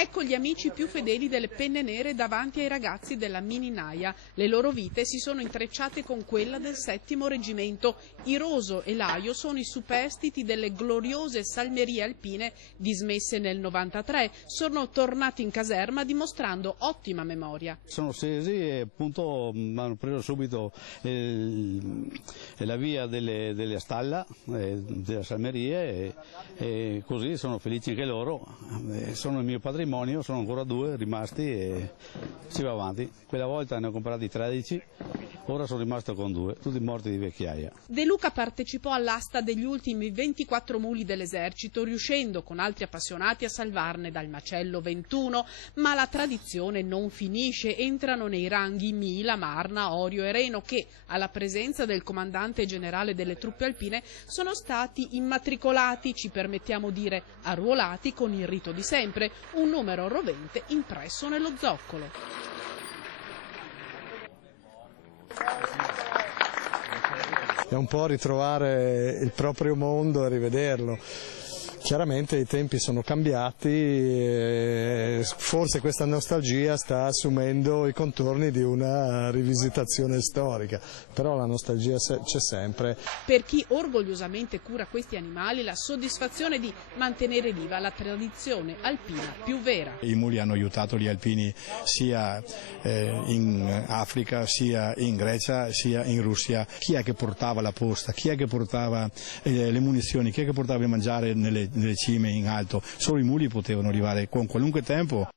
Ecco gli amici più fedeli delle penne nere davanti ai ragazzi della Mini Naja. Le loro vite si sono intrecciate con quella del 7° reggimento. Iroso e Laio sono i superstiti delle gloriose salmerie alpine dismesse nel 93. Sono tornati in caserma dimostrando ottima memoria. Sono scesi e appunto hanno preso subito la via delle stalla, delle salmerie e così sono felici anche loro. Sono il mio patrimonio, sono ancora 2 rimasti e si va avanti. Quella volta ne ho comprati 13, ora sono rimasto con 2, tutti morti di vecchiaia. De Luca partecipò all'asta degli ultimi 24 muli dell'esercito, riuscendo con altri appassionati a salvarne dal macello 21, ma la tradizione non finisce, entrano nei ranghi Mila, Marna, Orio e Reno che, alla presenza del comandante generale delle truppe alpine, sono stati immatricolati, ci permettiamo dire arruolati con il rito di sempre, un numero rovente impresso nello zoccolo. È un po' ritrovare il proprio mondo e rivederlo. Chiaramente i tempi sono cambiati e forse questa nostalgia sta assumendo i contorni di una rivisitazione storica, però la nostalgia c'è sempre. Per chi orgogliosamente cura questi animali, la soddisfazione di mantenere viva la tradizione alpina più vera. I muli hanno aiutato gli alpini sia in Africa, sia in Grecia, sia in Russia. Chi è che portava la posta, chi è che portava le munizioni, chi è che portava il mangiare nelle cime in alto? Solo i muli potevano arrivare con qualunque tempo.